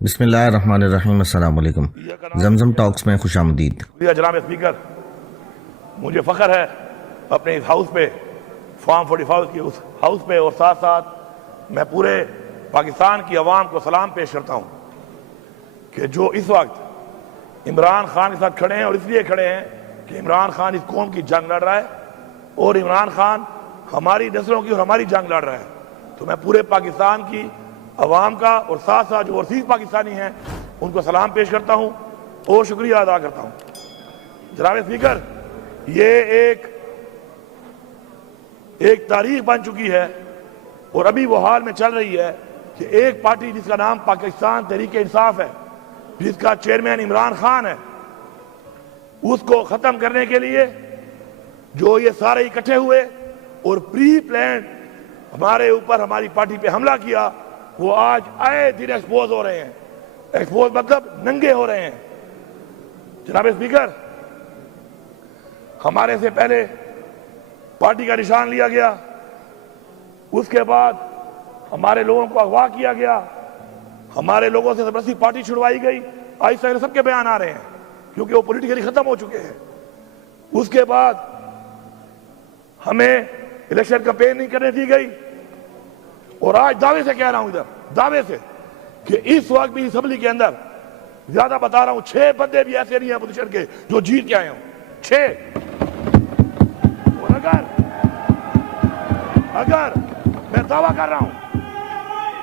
بسم اللہ الرحمن الرحیم۔ السلام علیکم۔ زمزم ٹاکس میں خوش آمدید۔ جناب اسپیکر، مجھے فخر ہے اپنے اس ہاؤس پہ، فارم 45 کی اس ہاؤس پہ، اور ساتھ ساتھ میں پورے پاکستان کی عوام کو سلام پیش کرتا ہوں کہ جو اس وقت عمران خان کے ساتھ کھڑے ہیں، اور اس لیے کھڑے ہیں کہ عمران خان اس قوم کی جنگ لڑ رہا ہے اور عمران خان ہماری نسلوں کی اور ہماری جنگ لڑ رہا ہے، تو میں پورے پاکستان کی عوام کا اور ساتھ ساتھ جو اوورسیز پاکستانی ہیں ان کو سلام پیش کرتا ہوں اور شکریہ ادا کرتا ہوں۔ جناب اسپیکر، یہ ایک تاریخ بن چکی ہے اور ابھی وہ حال میں چل رہی ہے کہ ایک پارٹی جس کا نام پاکستان تحریک انصاف ہے، جس کا چیئرمین عمران خان ہے، اس کو ختم کرنے کے لیے جو یہ سارے اکٹھے ہوئے اور پری پلانڈ ہمارے اوپر ہماری پارٹی پہ حملہ کیا، وہ آج آئے دن ایکسپوز ہو رہے ہیں۔ ایکسپوز مطلب ننگے ہو رہے ہیں۔ جناب اسپیکر، ہمارے سے پہلے پارٹی کا نشان لیا گیا، اس کے بعد ہمارے لوگوں کو اغوا کیا گیا، ہمارے لوگوں سے زبردستی پارٹی چھڑوائی گئی۔ آہستہ سب کے بیان آ رہے ہیں کیونکہ وہ پولیٹیکلی ختم ہو چکے ہیں۔ اس کے بعد ہمیں الیکشن کمپین نہیں کرنے دی گئی، اور آج دعوے سے کہہ رہا ہوں، ادھر دعوے سے، کہ اس وقت بھی اسمبلی کے اندر زیادہ بتا رہا ہوں 6 بندے بھی ایسے نہیں ہیں اپوزیشن کے جو جیت کے آئے ہوں، 6۔ اور اگر میں دعویٰ کر رہا ہوں،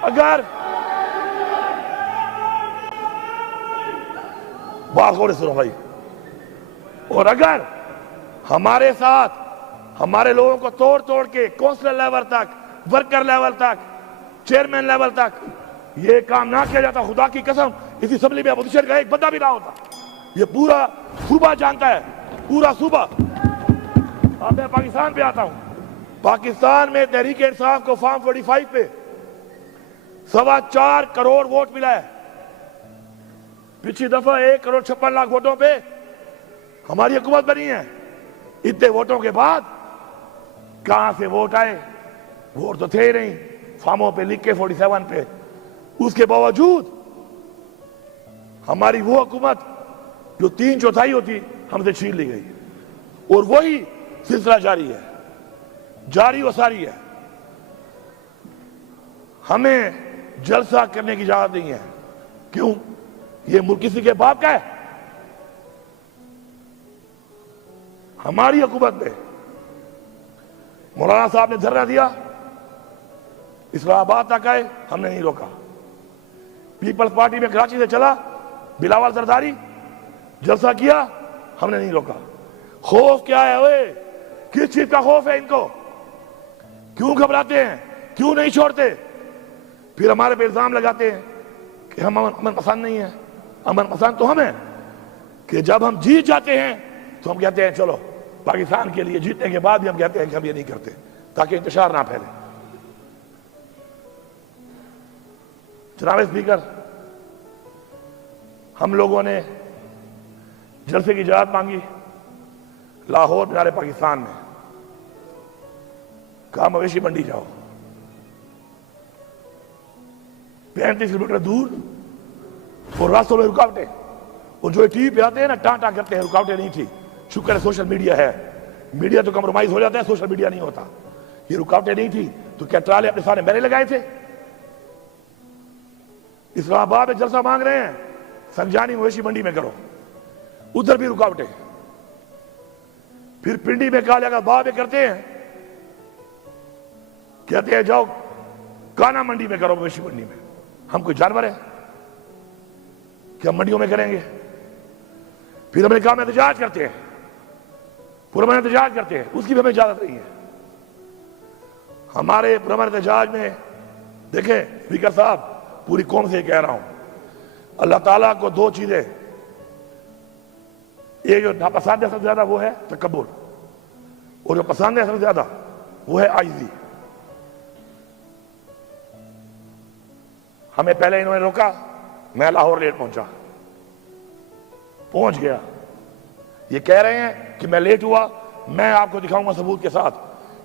اگر بات غور سے سنو بھائی، اور اگر ہمارے ساتھ ہمارے لوگوں کو توڑ توڑ کے کونسلر لیول تک، ورکر لیول تک، چیئرمین لیول تک یہ کام نہ کیا جاتا، خدا کی قسم اس اسمبلی میں اپوزیشن کا ایک بندہ بھی نہ ہوتا۔ یہ پورا صوبہ جانتا ہے، پورا صوبہ۔ اب میں پاکستان پہ آتا ہوں۔ پاکستان میں تحریک انصاف کو فارم 45 پہ 4.25 کروڑ ووٹ ملا ہے۔ پچھلی دفعہ 1.56 کروڑ ووٹوں پہ ہماری حکومت بنی ہے۔ اتنے ووٹوں کے بعد کہاں سے ووٹ آئے؟ ووٹ تو تھے ہی نہیں، فارموں پہ لکھ کے 47 پہ۔ اس کے باوجود ہماری وہ حکومت جو 3/4 ہوتی ہم سے چھین لی گئی، اور وہی سلسلہ جاری ہے، جاری و ساری ہے۔ ہمیں جلسہ کرنے کی اجازت نہیں ہے۔ کیوں؟ یہ ملک کسی کے باپ کا ہے؟ ہماری حکومت میں مولانا صاحب نے دھرنا دیا، اسلام آباد تک آئے، ہم نے نہیں روکا۔ پیپلز پارٹی میں کراچی سے چلا، بلاول زرداری جلسہ کیا، ہم نے نہیں روکا۔ خوف کیا ہے؟ اوئے کس چیز کا خوف ہے ان کو؟ کیوں گھبراتے ہیں؟ کیوں نہیں چھوڑتے؟ پھر ہمارے پہ الزام لگاتے ہیں کہ ہم امن پسند نہیں ہیں۔ امن پسند تو ہم ہیں کہ جب ہم جیت جاتے ہیں تو ہم کہتے ہیں چلو پاکستان کے لیے، جیتنے کے بعد بھی ہم کہتے ہیں کہ ہم یہ نہیں کرتے تاکہ انتشار نہ پھیلے۔ جناب اسپیکر، ہم لوگوں نے جلسے کی اجازت مانگی لاہور مینار پاکستان میں، کہا مویشی منڈی جاؤ، 35 کلومیٹر دور، اور راستوں میں رکاوٹیں، اور جو ٹی وی پہ آتے ہیں نا ٹانٹا کرتے ہیں، رکاوٹیں نہیں تھی۔ شکر ہے سوشل میڈیا ہے، میڈیا تو کمپرومائز ہو جاتا ہے، سوشل میڈیا نہیں ہوتا۔ یہ رکاوٹیں نہیں تھی تو کیا ٹرالے اپنے سارے میرے لگائے تھے؟ اسلام آباد میں جلسہ مانگ رہے ہیں، سنجانی مویشی منڈی میں کرو، ادھر بھی رکاوٹیں۔ پھر پنڈی میں کہا جگہ بعد میں کرتے ہیں، کہتے ہیں جاؤ کانا منڈی میں کرو، مویشی منڈی میں۔ ہم کوئی جانور ہیں کہ ہم منڈیوں میں کریں گے؟ پھر ہم نے کہا ہم احتجاج کرتے ہیں، پرامن احتجاج کرتے ہیں، اس کی بھی ہمیں اجازت نہیں ہے۔ ہمارے پرامن احتجاج میں دیکھیں اسپیکر صاحب، پوری قوم سے کہہ رہا ہوں، اللہ تعالیٰ کو 2 چیزیں، ایک جو ناپسند ہے سب سے زیادہ وہ ہے تکبر، اور جو پسند ہے سب سے زیادہ وہ ہے عاجزی۔ ہمیں پہلے انہوں نے روکا، میں لاہور لیٹ پہنچ گیا۔ یہ کہہ رہے ہیں کہ میں لیٹ ہوا، میں آپ کو دکھاؤں گا ثبوت کے ساتھ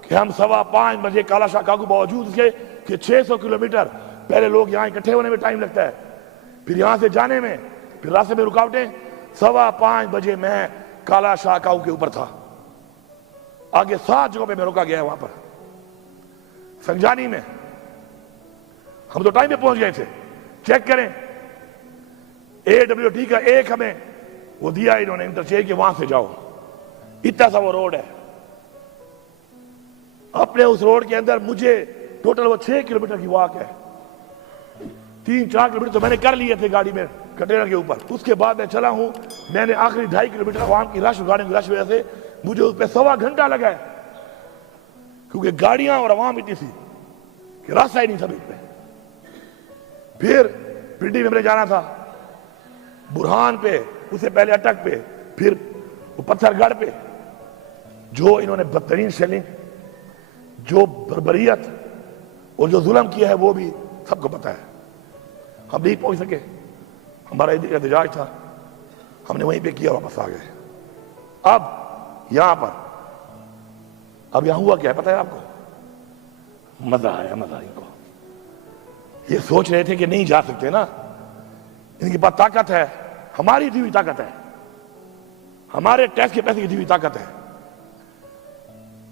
کہ ہم 5:15 بجے کالا شاہ کاغو باوجود اس کے کہ 600 کلومیٹر پہلے لوگ یہاں اکٹھے ہونے میں ٹائم لگتا ہے، پھر یہاں سے جانے میں پھر راستے میں رکاوٹیں. 5:15 بجے میں کالا شاہ کاؤ کے اوپر تھا. آگے 7 جگہوں پہ میں رکا گیا وہاں پر. سنجانی میں ہم تو ٹائم پہ پہنچ گئے تھے. چیک کریں AWT کا ایک ہمیں وہ دیا انہوں نے انٹرچینج کہ وہاں سے جاؤ. اتنا سا وہ روڈ ہے. اپنے اس روڈ کے اندر مجھے ٹوٹل وہ 6 کلومیٹر کی واک ہے. 3-4 کلومیٹر تو میں نے کر لیے تھے گاڑی میں کنٹینر کے اوپر. اس کے بعد میں چلا ہوں. میں نے آخری 2.5 کلومیٹر عوام کی رش گاڑیوں کی رش وجہ سے مجھے اس پہ 1.25 گھنٹہ لگا ہے, کیونکہ گاڑیاں اور عوام اتنی تھی کہ راستہ ہی نہیں تھا بیچ میں. پھر پنڈی میں مجھے جانا تھا, برہان پہ, اس سے پہلے اٹک پہ, پھر وہ پتھر گڑھ پہ. جو انہوں نے بدترین شیلنگ, جو بربریت اور جو ظلم کیا ہے وہ بھی سب کو پتا ہے. ہم نہیں پہنچ سکے, ہمارا احتجاج تھا, ہم نے وہیں پہ کیا, واپس آ گئے. اب یہاں پر اب یہاں ہوا کیا ہے پتہ ہے آپ کو؟ مزہ آیا, مزہ ان کو. یہ سوچ رہے تھے کہ نہیں جا سکتے نا, ان کے پاس طاقت ہے, ہماری دی ہوئی طاقت ہے, ہمارے ٹیکس کے پیسے کی دی ہوئی طاقت ہے.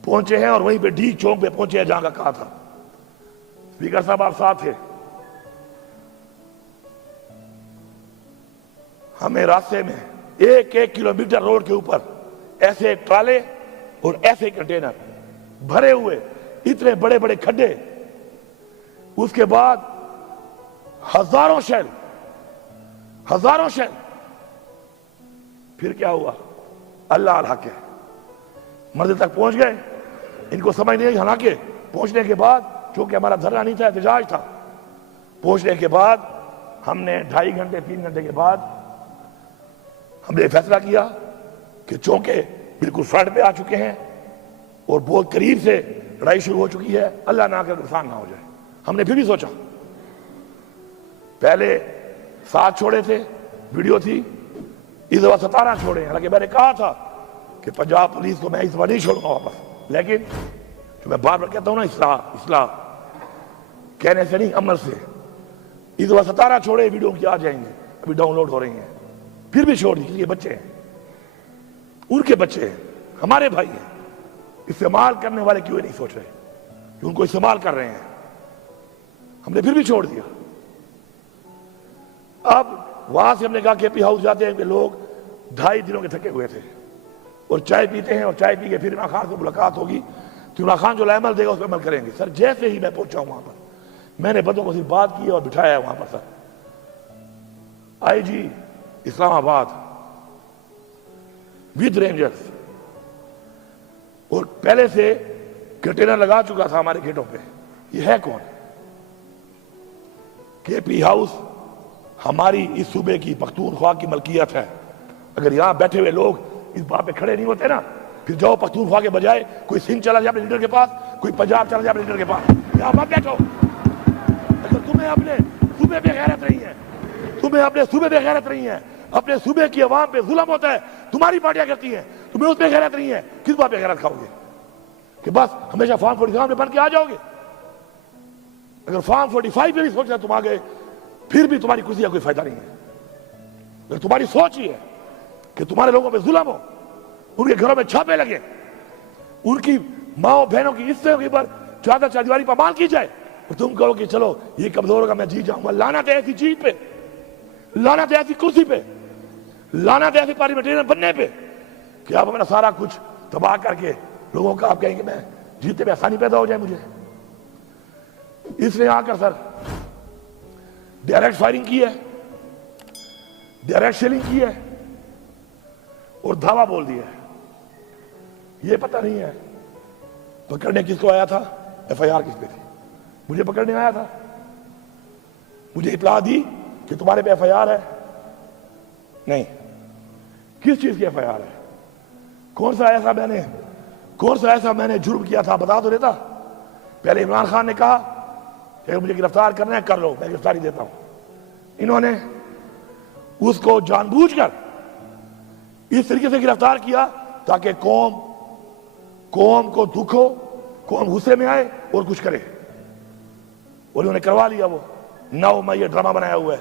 پہنچے ہیں اور وہیں پہ ڈی چوک پہ پہنچے ہیں جہاں کا کہا تھا. اسپیکر صاحب آپ ساتھ تھے. ہمیں راستے میں 1 کلومیٹر روڈ کے اوپر ایسے ٹرالے اور ایسے کنٹینر بھرے ہوئے, اتنے بڑے بڑے کھڈے, اس کے بعد ہزاروں شیل. پھر کیا ہوا؟ اللہ الحق ہے, منزل تک پہنچ گئے. ان کو سمجھ نہیں آئی. حالانکہ پہنچنے کے بعد, چونکہ ہمارا دھرنا نہیں تھا, احتجاج تھا, پہنچنے کے بعد ہم نے 2.5 گھنٹے 3 گھنٹے کے بعد ہم نے فیصلہ کیا کہ چونکہ بالکل فرنٹ پہ آ چکے ہیں اور بہت قریب سے لڑائی شروع ہو چکی ہے, اللہ نہ کر نقصان نہ ہو جائے. ہم نے پھر بھی سوچا, پہلے 7 چھوڑے تھے, ویڈیو تھی, اس دفعہ 17 چھوڑے. حالانکہ میں نے کہا تھا کہ پنجاب پولیس کو میں اس دفعہ نہیں چھوڑوں گا واپس, لیکن جو میں بار بار کہتا ہوں نا, اصلاح کہنے سے نہیں, عمل سے. اس دفعہ 17 چھوڑے, ویڈیو کی آ جائیں گے, ابھی ڈاؤن لوڈ ہو رہی ہیں. پھر بھی چھوڑ دی, کیونکہ یہ بچے ہیں, ان کے بچے ہیں, ہمارے بھائی ہیں. استعمال کرنے والے کیوں نہیں سوچ رہے کہ ان کو استعمال کر رہے ہیں. ہم نے پھر بھی چھوڑ دیا. اب وہاں سے ہم نے کہا کہ پی ہاؤس جاتے ہیں کہ لوگ 2.5 دنوں کے تھکے ہوئے تھے اور چائے پیتے ہیں, اور چائے پی کے پھر عمران خان سے ملاقات ہوگی تو عمران خان جو عمل دے گا اس پہ عمل کریں گے. سر جیسے ہی میں پہنچا ہوں وہاں پر, میں نے بندوں کو صرف بات کی اور بٹھایا ہے وہاں پر. سر IG اسلام آباد ود رینجرز, اور پہلے سے کنٹینر لگا چکا تھا ہمارے گیٹوں پہ. یہ ہے کون؟ KP ہاؤس ہماری اس صوبے کی پختونخوا کی ملکیت ہے. اگر یہاں بیٹھے ہوئے لوگ اس بات پہ کھڑے نہیں ہوتے نا, پھر جاؤ پختونخوا کے بجائے کوئی سندھ چلا جائے اپنے لیڈر کے پاس, کوئی پنجاب چلا جائے اپنے لیڈر کے پاس, یہاں مت بیٹھو. اگر تمہیں اپنے صوبے پہ غیرت نہیں ہے, اپنے صوبے کی عوام پہ ظلم ہوتا ہے, تمہاری پارٹیاں کرتی ہیں, تمہیں اس پہ غیرت نہیں ہے, کس بات پہ غیرت کھاؤ گے؟ کہ بس ہمیشہ فارم 45 میں بن کے آ جاؤ گے؟ اگر فارم 45 پہ بھی سوچنا تم آ گئے, پھر بھی تمہاری کرسی کا کوئی فائدہ نہیں ہے. اگر تمہاری سوچ ہی ہے کہ تمہارے لوگوں پہ ظلم ہو, ان کے گھروں میں چھاپے لگے, ان کی ماں بہنوں کی عزتوں کے اوپر چادر چاردیواری پامال کی جائے, اور تم کہو کہ چلو یہ کمزور ہوگا میں جیت جاؤں گا. لعنت ہے ایسی چیز پہ, لعنت ہے ایسی کرسی پہ, لعنت ہے ایسی پارلیمنٹرین بننے پہ کہ آپ اپنا سارا کچھ تباہ کر کے لوگوں کا آپ کہیں کہ میں جیتنے پہ آسانی پیدا ہو جائے مجھے. اس نے آ کر سر ڈائریکٹ فائرنگ کی ہے, ڈائریکٹ شیلنگ کی ہے, اور دھاوا بول دیا ہے. یہ پتہ نہیں ہے پکڑنے کس کو آیا تھا, FIR کس پہ تھی. مجھے پکڑنے آیا تھا, مجھے اطلاع دی کہ تمہارے پہ FIR ہے. نہیں, کس چیز کی FIR ہے؟ کون سا ایسا میں نے جرم کیا تھا بتا تو دیتا. پہلے عمران خان نے کہا کہ مجھے گرفتار کرنا ہے کر لو, میں گرفتاری دیتا ہوں. انہوں نے اس کو جان بوجھ کر اس طریقے سے گرفتار کیا تاکہ قوم کو دکھ ہو, قوم غصے میں آئے اور کچھ کرے, اور انہوں نے کروا لیا. وہ 9 مئی یہ ڈرامہ بنایا ہوا ہے.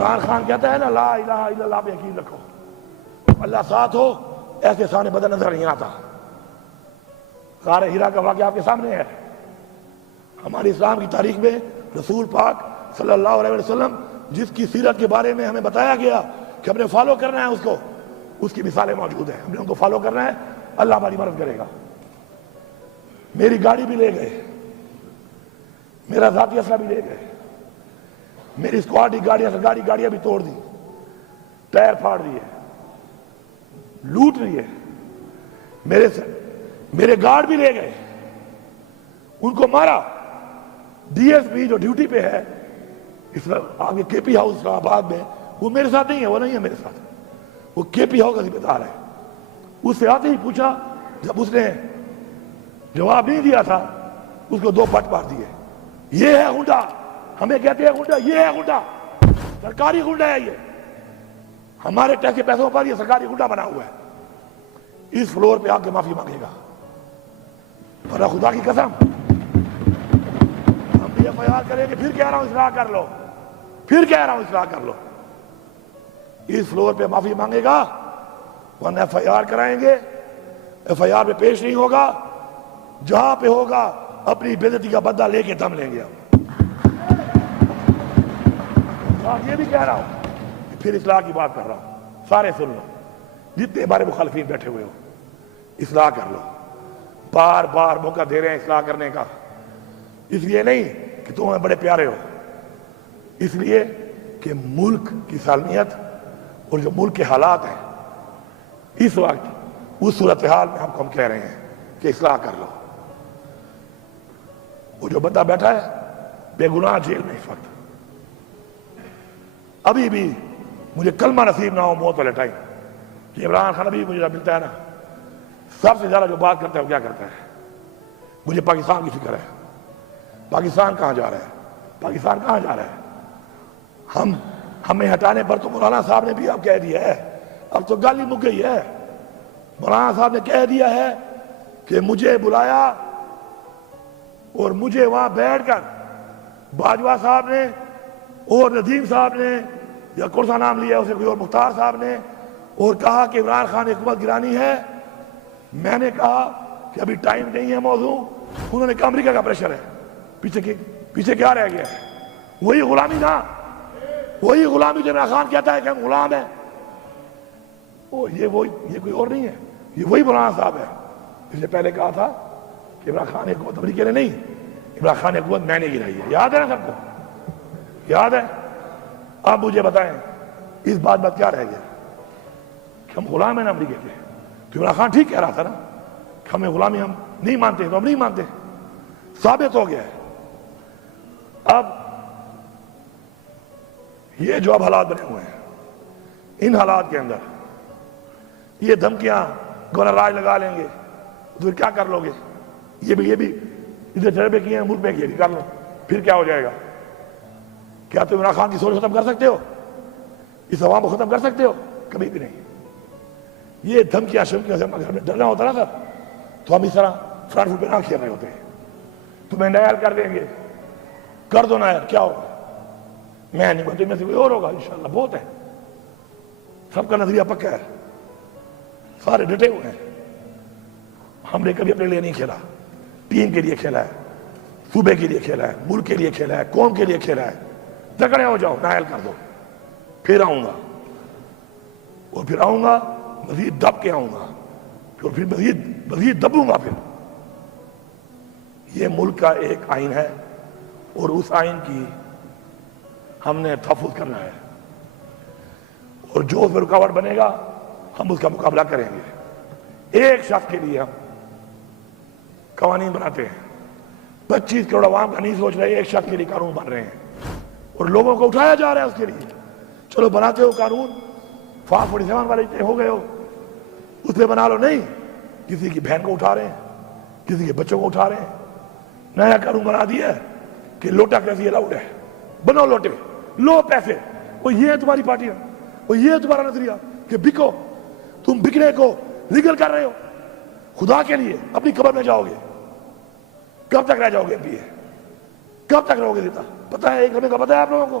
عمران خان کہتا ہے نا لا الہ الا اللہ پہ یقین رکھو، اللہ ساتھ ہو، ایسے سامنے بدل نظر نہیں آتا۔ غار ہیرا کا واقعہ آپ کے سامنے ہے۔ ہماری اسلام کی تاریخ میں رسول پاک صلی اللہ علیہ وسلم جس کی سیرت کے بارے میں ہمیں بتایا گیا کہ ہم نے فالو کرنا ہے اس کو، اس کی مثالیں موجود ہیں، ہم نے ان کو فالو کرنا ہے، اللہ ہماری مدد کرے گا۔ میری گاڑی بھی لے گئے، میرا ذاتی اسلحہ بھی لے گئے، میری اسکواڈ گاڑیاں بھی توڑ دی، ٹائر پھاڑ دیے، لوٹ لیے، میرے گارڈ بھی لے گئے، ان کو مارا۔ ڈی ایس پی جو ڈیوٹی پہ ہے اس آگے کے پی ہاؤس اسلام آباد میں، وہ میرے ساتھ نہیں ہے، وہ نہیں ہے میرے ساتھ، وہ کے پی ہاؤس کا ذمہ دار ہے۔ اس سے آتے ہی پوچھا، جب اس نے جواب نہیں دیا تھا اس کو 2 پٹ مار دیے۔ یہ ہے غنڈا، ہمیں کہتے ہیں غنڈا، یہ ہے غنڈا، سرکاری غنڈا ہے یہ، ہمارے ٹیکس کے پیسوں پر یہ سرکاری غنڈا بنا ہوا ہے۔ اس فلور پہ آ کے معافی مانگے گا، پر خدا کی قسم ہم بھی ایف آئی آر کریں گے، پھر کہہ رہا ہوں اصلاح کر لو، پھر کہہ رہا ہوں اصلاح کر لو۔ اس فلور پہ معافی مانگے گا ورنہ ایف آئی آر کرائیں گے، ایف آئی آر پہ پیش نہیں ہوگا، جہاں پہ ہوگا اپنی بے عزتی کا بدلہ لے کے دم لیں گے ہم۔ یہ بھی کہہ رہا ہوں، پھر اصلاح کی بات کر رہا ہوں، سارے سن لو، جتنے ہمارے مخالفین بیٹھے ہوئے ہو، اصلاح کر لو۔ بار بار موقع دے رہے ہیں اصلاح کرنے کا، اس لیے نہیں کہ تم ہمیں بڑے پیارے ہو، اس لیے کہ ملک کی سالمیت اور جو ملک کے حالات ہیں اس وقت، اس صورتحال میں ہم کہہ رہے ہیں کہ اصلاح کر لو۔ وہ جو بندہ بیٹھا ہے بے گناہ جیل میں اس وقت، ابھی بھی مجھے کلمہ نصیب نہ ہو موت والے ٹائم کہ عمران خان ابھی مجھے ملتا ہے نا، سب سے زیادہ جو بات کرتا ہے وہ کیا کرتا ہے؟ مجھے پاکستان کی فکر ہے، پاکستان کہاں جا رہا ہے، پاکستان کہاں جا رہا ہے؟ ہمیں ہٹانے پر تو مولانا صاحب نے بھی اب کہہ دیا ہے، اب تو گالی مک گئی ہے، مولانا صاحب نے کہہ دیا ہے کہ مجھے بلایا اور مجھے وہاں بیٹھ کر باجوہ صاحب نے اور ندیم صاحب نے یا کورسا نام لیا اسے کوئی اور مختار صاحب نے، اور کہا کہ عمران خان حکومت گرانی ہے۔ میں نے کہا کہ ابھی ٹائم نہیں ہے موضوع، انہوں نے کہا امریکہ کا پریشر ہے، پیچھے کیا رہ گیا؟ وہی غلامی نا، وہی غلامی جو عمران خان کہتا ہے کہ ہم غلام ہیں، یہ کوئی اور نہیں ہے، یہ وہی مولانا صاحب ہے جس نے پہلے کہا تھا کہ عمران خان حکومت امریکہ نے نہیں، عمران خان حکومت میں نے گرائی ہے۔ یاد ہے نا سب کو؟ یاد ہے؟ اب مجھے بتائیں اس بات میں کیا رہ گیا کہ ہم غلام ہیں نا امریکہ کے؟ تو عمران خان ٹھیک کہہ رہا تھا نا کہ ہمیں غلامی ہم نہیں مانتے، تو ہم نہیں مانتے، ثابت ہو گیا ہے۔ اب یہ جو اب حالات بنے ہوئے ہیں، ان حالات کے اندر یہ دھمکیاں گورنر راج لگا لیں گے تو پھر کیا کر لو گے؟ یہ بھی ادھر تجربے کیے ہیں، ملک میں کیے، کر لو، پھر کیا ہو جائے گا؟ کیا تم عمران خان کی سوچ ختم کر سکتے ہو؟ اس عوام کو ختم کر سکتے ہو؟ کبھی بھی نہیں۔ یہ دھمکیاں شمکیاں سے ہمیں ڈرنا ہوتا نا سر، تو ہم اس طرح فرنٹ فٹ پہ نہ کھیل رہے ہوتے ہیں۔ تمہیں نائر کر دیں گے، کر دو نائر، کیا ہوگا؟ میں نہیں بولتے، میں سے کوئی اور ہوگا انشاءاللہ، بہت ہے، سب کا نظریہ پکا ہے، سارے ڈٹے ہوئے ہیں۔ ہم نے کبھی اپنے لیے نہیں کھیلا، ٹیم کے لیے کھیلا ہے، صوبے کے لیے کھیلا ہے، ملک کے لیے کھیلا ہے، قوم کے لیے کھیلا ہے۔ تکڑے ہو جاؤ، نائل کر دو، پھر آؤں گا، اور پھر آؤں گا مزید دب کے آؤں گا، پھر مزید دبوں گا۔ پھر یہ ملک کا ایک آئین ہے اور اس آئین کی ہم نے تحفظ کرنا ہے، اور جو اس میں رکاوٹ بنے گا ہم اس کا مقابلہ کریں گے۔ ایک شخص کے لیے ہم قوانین بناتے ہیں، 25 کروڑ عوام کا نہیں سوچ رہے، ایک شخص کے لیے قانون بن رہے ہیں اور لوگوں کو اٹھایا جا رہا ہے اس کے لیے۔ چلو بناتے ہو قانون، فارم 47 والے ہو گئے ہو، اس پہ بنا لو، نہیں، کسی کی بہن کو اٹھا رہے ہیں، کسی کے بچوں کو اٹھا رہے ہیں۔ نیا قانون بنا دیا ہے کہ لوٹا کیسی الاؤڈ ہے، بنو لوٹے، لو پیسے، وہ یہ ہے تمہاری پارٹی، وہ یہ ہے تمہارا نظریہ کہ بکو، تم بکنے کو لیگل کر رہے ہو۔ خدا کے لیے اپنی قبر میں جاؤ گے، کب تک رہ جاؤ گے؟ کب تک رہو گے؟ دیتا پتہ ہے، ایک لمحے کا پتہ ہے آپ لوگوں کو؟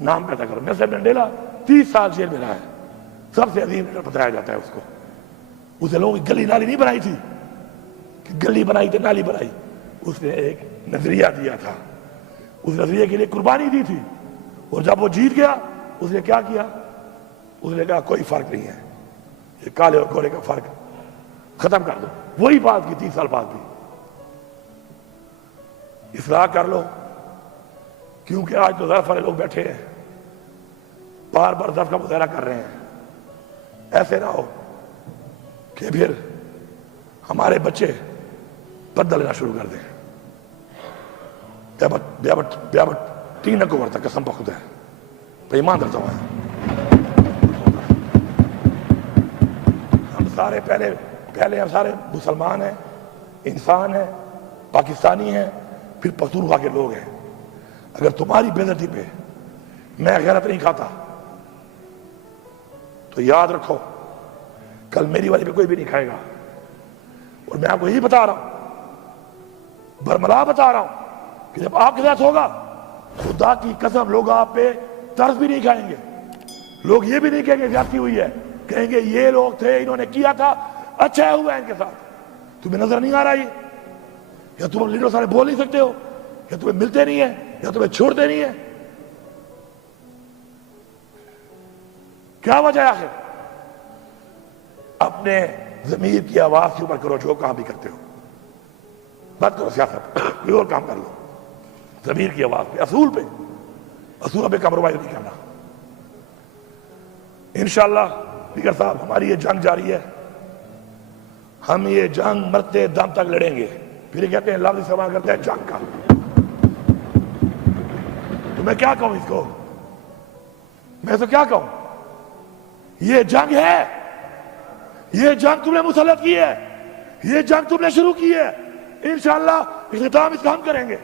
نام پیدا کرو. نیلسن منڈیلا 30 سال جیل میں رہا ہے, سب سے عظیم لیڈر بتایا جاتا ہے اس کو. اسے لوگوں کی گلی نالی نہیں بنائی تھی کہ گلی بنائی تو نالی بنائی, اس نے ایک نظریہ دیا تھا, اس نظریے کے لیے قربانی دی تھی, اور جب وہ جیت گیا اس نے کیا کیا؟ اس نے کہا کوئی فرق نہیں ہے, یہ کالے اور گورے کا فرق ختم کر دو. وہی بات کی 30 سال بعد بھی. اصلاح کر لو, کیونکہ آج تو ضعف والے لوگ بیٹھے ہیں, بار بار ضعف کا مظاہرہ کر رہے ہیں. ایسے نہ ہو کہ پھر ہمارے بچے پردہ لینا شروع کر دیں. بیابٹ تین کو ورتا قسم پہ خدا ہے, تو ایمان درتا ہوا ہے. ہم سارے پہلے ہم سارے مسلمان ہیں, انسان ہیں, پاکستانی ہیں, پھر پختونخوا کے لوگ ہیں. اگر تمہاری بے عزتی پہ میں غیرت نہیں کھاتا تو یاد رکھو کل میری والی پہ کوئی بھی نہیں کھائے گا. اور میں آپ کو یہی بتا رہا ہوں, برملا بتا رہا ہوں کہ جب آپ کے ساتھ ہوگا خدا کی قسم لوگ آپ پہ طرز بھی نہیں کھائیں گے. لوگ یہ بھی نہیں کہیں گے زیادتی ہوئی ہے, کہیں گے یہ لوگ تھے انہوں نے کیا تھا, اچھا ہوا ان کے ساتھ. تمہیں نظر نہیں آ رہا یہ, یا تم لیڈر سارے بول نہیں سکتے ہو, یا تمہیں ملتے نہیں ہیں, یا تمہیں چھوڑتے نہیں ہیں؟ کیا وجہ ہے آخر؟ اپنے ضمیر کی آواز کے اوپر کرو جو کام بھی کرتے ہو. بات کرو سیاست, کوئی اور کام کر لو. ضمیر کی آواز پہ, اصولوں پہ کمپرومائز نہیں کرنا. انشاءاللہ دیگر صاحب ہماری یہ جنگ جاری ہے, ہم یہ جنگ مرتے دم تک لڑیں گے. پھر یہ کہتے ہیں لفظ استعمال کرتے ہیں جنگ کا. تو میں کیا کہوں اس کو؟ میں تو کیا کہوں؟ یہ جنگ ہے, یہ جنگ تم نے مسلط کی ہے, یہ جنگ تم نے شروع کی ہے. انشاءاللہ اختتام اس کا ہم کریں گے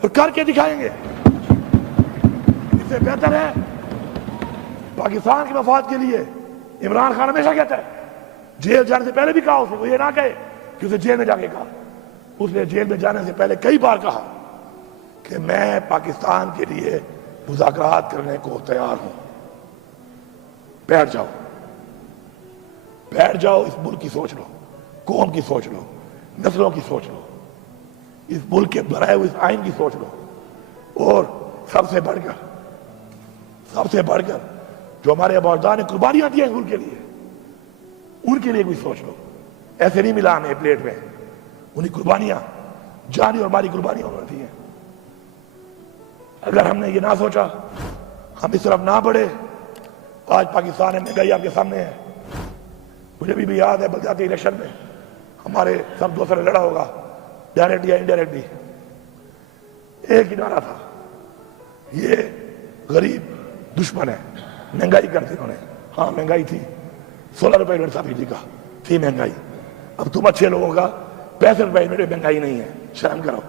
اور کر کے دکھائیں گے. اس سے بہتر ہے پاکستان کے مفاد کے لیے. عمران خان ہمیشہ کہتا ہے, جیل جانے سے پہلے بھی کہا اس نے, وہ یہ نہ کہے کہ اسے جیل میں جا کے کہا. اس نے جیل میں جانے سے پہلے کئی بار کہا کہ میں پاکستان کے لیے مذاکرات کرنے کو تیار ہوں. بیٹھ جاؤ, اس ملک کی سوچ لو, قوم کی سوچ لو, نسلوں کی سوچ لو, اس ملک کے بنائے ہوئے اس آئین کی سوچ لو, اور سب سے بڑھ کر جو ہمارے اباؤجداد نے قربانیاں دی ہیں اس ملک کے لیے, ان کے لیے کوئی سوچ لو. ایسے نہیں ملا ہمیں پلیٹ میں, انہیں قربانیاں, جانی اور مالی قربانیاں انہوں نے دی ہیں. اگر ہم نے یہ نہ سوچا, ہم اس طرف نہ بڑھے, آج پاکستان میں مہنگائی آپ کے سامنے ہے. مجھے بھی یاد ہے بلدیاتی الیکشن میں ہمارے سب دوستوں نے لڑا ہوگا, ڈائریکٹ یا انڈائریکٹلی. ایک ہی نعرہ تھا, یہ غریب دشمن ہے, مہنگائی کر دی انہوں نے. ہاں مہنگائی تھی, 16 روپے یونٹ صافی کا تھی مہنگائی. اب تم اچھے لوگوں کا 65 روپے یونٹ مہنگائی نہیں ہے, شرم کرو.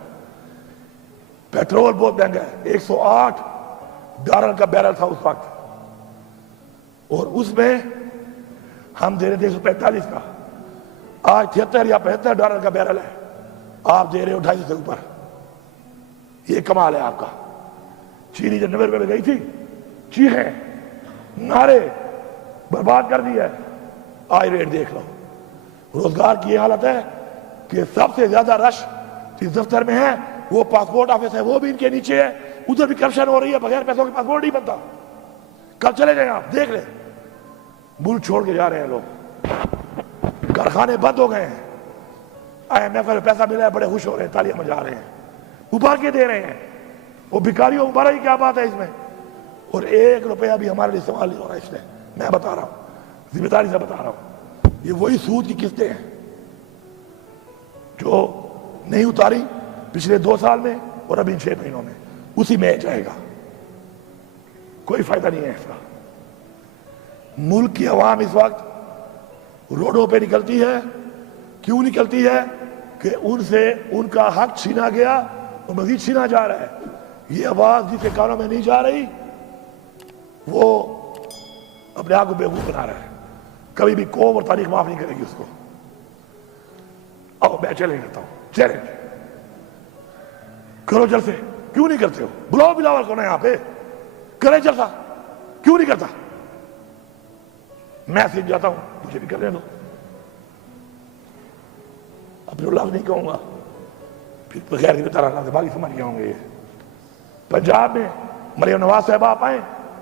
پیٹرول بہت مہنگا ہے, $108 کا بیرل تھا اس وقت, اور اس میں ہم دے رہے تھے 145 کا. آج 73 یا $75 کا بیرل ہے, آپ دے رہے ہو 250 سے اوپر. یہ کمال ہے آپ کا. چینی جب 90 روپے میں گئی تھی, چیخیں نعرے برباد کر دی ہے. آج ریٹ دیکھ لو. روزگار کی یہ حالت ہے کہ سب سے زیادہ رش جس دفتر میں ہے وہ پاسپورٹ آفس ہے, وہ بھی ان کے نیچے ہے. ادھر بھی کرپشن ہو رہی ہے, بغیر پیسوں کے پاسپورٹ نہیں بنتا. کل چلے جائیں آپ دیکھ لیں, ملک چھوڑ کے جا رہے ہیں لوگ, کارخانے بند ہو گئے ہیں. IMF میں پیسہ ملا ہے, بڑے خوش ہو رہے ہیں, تالیاں بجا رہے ہیں, ابھار کے دے رہے ہیں. وہ بھکاریوں ابھارا ہی کیا بات ہے اس میں. اور $1 بھی ہمارے لیے استعمال نہیں ہو رہا اس میں. میں بتا رہا ہوں, ذمہ داری سے بتا رہا ہوں, یہ وہی سود کی قسطیں ہیں جو نہیں اتاری پچھلے 2 سال میں اور ابھی 6 مہینوں میں, اسی میں جائے گا. کوئی فائدہ نہیں ہے اس کا. ملک کی عوام اس وقت روڈوں پہ نکلتی ہے. کیوں نکلتی ہے؟ کہ ان سے ان کا حق چھینا گیا اور مزید چھینا جا رہا ہے. یہ آواز جس کے کانوں میں نہیں جا رہی وہ اپنے آپ کو بیوقوف بنا رہا ہے. کبھی بھی قوم اور تاریخ معاف نہیں کرے گی اس کو. اب میں چیلنج کرتا ہوں, چیلنج, کرو جلسے، کیوں نہیں کرتے ہو؟ بلاؤ بلاول کو نا یہاں پہ، کرے جلسہ، کیوں نہیں کرتا؟ میں سیکھ جاتا ہوں، مجھے بھی کرنے دو، اپنے لفظ نہیں کہوں گا، پھر بغیر کی طرح نہ باقی سمجھ گئے ہوں گے۔ پنجاب میں مریم نواز صاحب آپ آئیں،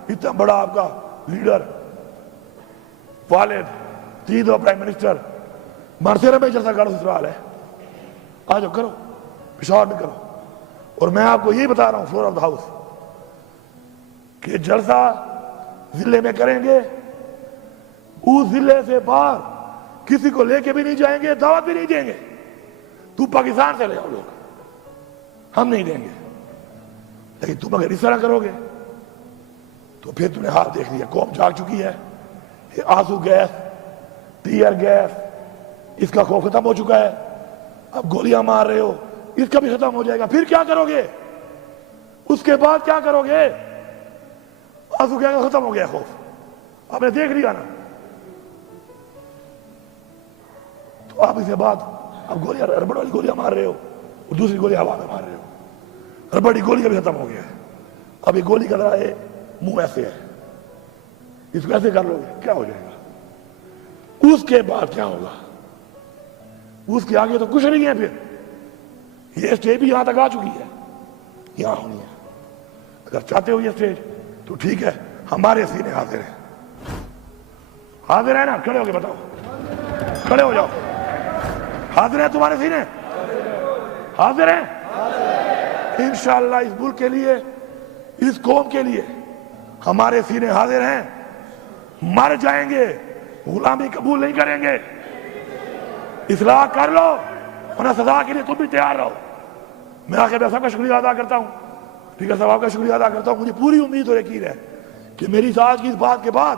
اتنا بڑا آپ کا لیڈر، والد، 3 دفعہ پرائم منسٹر، مارسیرا میں جلسہ کرو، سسرال ہے، آ جاؤ کرو، پشاور میں کرو۔ اور میں آپ کو یہی بتا رہا ہوں فلور آف دا ہاؤس کہ جلسہ ضلع میں کریں گے، اس ضلع سے باہر کسی کو لے کے بھی نہیں جائیں گے، دعوت بھی نہیں دیں گے۔ تو پاکستان سے لے آؤ لوگ، ہم نہیں دیں گے، لیکن تم اگر اس طرح کرو گے تو پھر تم نے ہاتھ دیکھ لیا، قوم جاگ چکی ہے۔ یہ آنسو گیس، ٹیئر گیس، اس کا خوف ختم ہو چکا ہے، اب گولیاں مار رہے ہو، اس کا بھی ختم ہو جائے گا۔ پھر کیا کرو گے؟ اس کے بعد کیا کرو گے؟ آنسو گیس ختم ہو گیا خوف، آپ نے دیکھ لیا نا، تو آپ اس کے بعد اب گولیاں، ربڑ والی گولیاں مار رہے ہو اور دوسری گولی ہوا میں مار رہے ہو، ربڑ کی گولی کا بھی ختم ہو گیا ہے، اب یہ گولی کا ذرا منہ ایسے ہے، اس کو ایسے کر لو گے کیا ہو جائے گا؟ اس کے بعد کیا ہوگا؟ اس کے آگے تو کچھ نہیں ہے۔ پھر یہ اسٹیج بھی یہاں تک آ چکی ہے، یہاں ہونی ہے۔ اگر چاہتے ہو یہ اسٹیج تو ٹھیک ہے، ہمارے سینے حاضر ہیں، حاضر ہے نا؟ کھڑے ہو کے بتاؤ، کھڑے ہو جاؤ، حاضر ہیں تمہارے سینے؟ حاضر ہیں انشاءاللہ۔ اس ملک کے لیے، اس قوم کے لیے ہمارے سینے حاضر ہیں، مر جائیں گے، غلامی قبول نہیں کریں گے۔ اصلاح کر لو ورنہ سزا کے لیے تم بھی تیار رہو۔ میں آخر میں سب کا شکریہ ادا کرتا ہوں، ٹھیک ہے، سب کا شکریہ ادا کرتا ہوں۔ مجھے پوری امید اور یقین ہے کہ میری آج کی اس بات کے بعد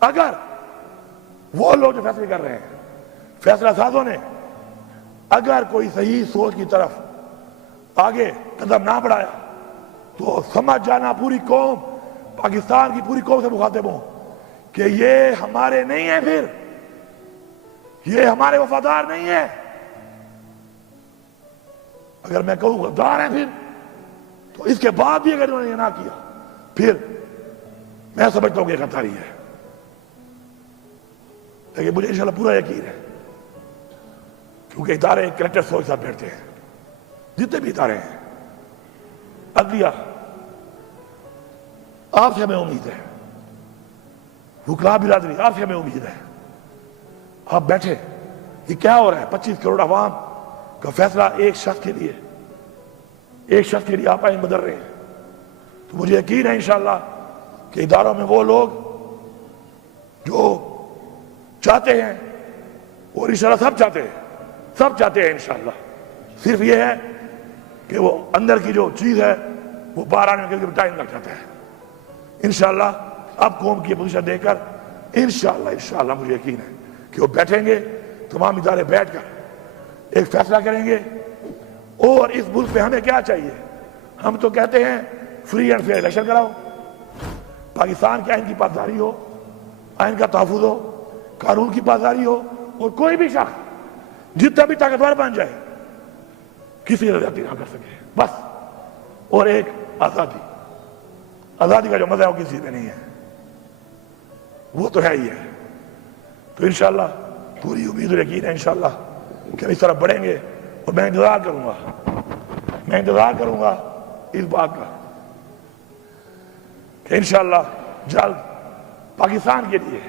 اگر وہ لوگ جو فیصلے کر رہے ہیں، فیصلہ سازوں نے اگر کوئی صحیح سوچ کی طرف آگے قدم نہ بڑھایا تو سمجھ جانا پوری قوم، پاکستان کی پوری قوم سے مخاطب ہوں کہ یہ ہمارے نہیں ہیں، پھر یہ ہمارے وفادار نہیں ہیں۔ اگر میں کہوں غدار ہیں پھر، تو اس کے بعد بھی اگر انہوں نے یہ نہ کیا پھر میں سمجھتا ہوں کہ غداری ہے۔ لیکن مجھے انشاءاللہ پورا یقین ہے، کیونکہ ادارے کریکٹر سوچ ساتھ بیٹھتے ہیں، جتنے بھی ادارے ہیں، عدلیہ، آپ سے ہمیں امید ہے، حکام برادری آپ سے ہمیں امید ہے، آپ بیٹھے، یہ کیا ہو رہا ہے؟ 25 کروڑ عوام کا فیصلہ ایک شخص کے لیے، ایک شخص کے لیے آپ آئین بدل رہے ہیں۔ تو مجھے یقین ہے انشاءاللہ کہ اداروں میں وہ لوگ جو چاہتے ہیں، اور انشاءاللہ سب چاہتے ہیں انشاءاللہ، صرف یہ ہے کہ وہ اندر کی جو چیز ہے وہ باہر آنے کے لیے ٹائم لگ جاتا ہے۔ انشاءاللہ اب قوم کی پوزیشن دے کر انشاءاللہ مجھے یقین ہے کہ وہ بیٹھیں گے، تمام ادارے بیٹھ کر ایک فیصلہ کریں گے۔ اور اس ملک میں ہمیں کیا چاہیے؟ ہم تو کہتے ہیں فری اینڈ فیئر الیکشن کراؤ، پاکستان کے آئین کی پاسداری ہو، آئین کا تحفظ ہو، قانون کی پاسداری ہو، اور کوئی بھی شخص جتنا بھی طاقتور بن جائے کسی سے زیادتی نہ کر سکے، بس۔ اور ایک آزادی کا جو مزہ ہے وہ کسی میں نہیں ہے، وہ تو ہے ہی ہے۔ تو انشاءاللہ پوری امید اور یقین ہے انشاءاللہ کہ ہم اس طرح بڑھیں گے، اور میں انتظار کروں گا اس بات کا کہ انشاءاللہ جلد پاکستان کے لیے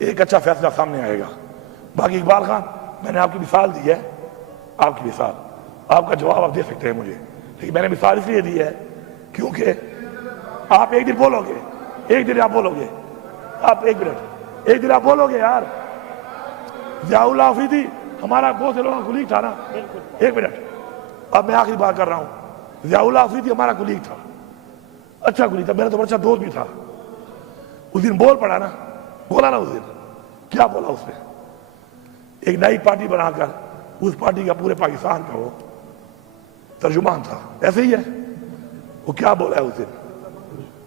ایک اچھا فیصلہ سامنے آئے گا۔ باقی اقبال خان، میں نے آپ کی مثال دی ہے، آپ کی مثال، آپ کا جواب آپ دے سکتے ہیں مجھے، لیکن میں نے مثال اس لیے دی ہے کیونکہ آپ ایک دن بولو گے، ایک دن آپ بولو گے، آپ ایک دن آپ بولو گے یار، ضیاء اللہ آفریدی ہمارا بہت سے لوگوں کا کلیگ تھا نا، ایک منٹ، اب میں آخری بات کر رہا ہوں، ضیاء اللہ آفریدی ہمارا کلیگ تھا، اچھا کلیگ تھا، میرا تو اچھا دوست بھی تھا۔ اس دن بولا نا اس دن، کیا بولا اس نے؟ ایک نئی پارٹی بنا کر اس پارٹی کا پورے پاکستان کا وہ ترجمان تھا، ایسے ہی ہے۔ وہ کیا بولا ہے اس دن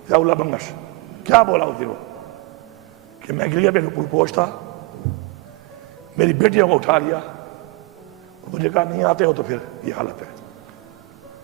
ضیاء اللہ بنگش؟ کیا بولا اس دن وہ؟ کہ میں گلیہ پہ پوچھ تھا، میری بیٹیوں کو اٹھا لیا، مجھے کہا نہیں آتے ہو تو پھر یہ حالت ہے۔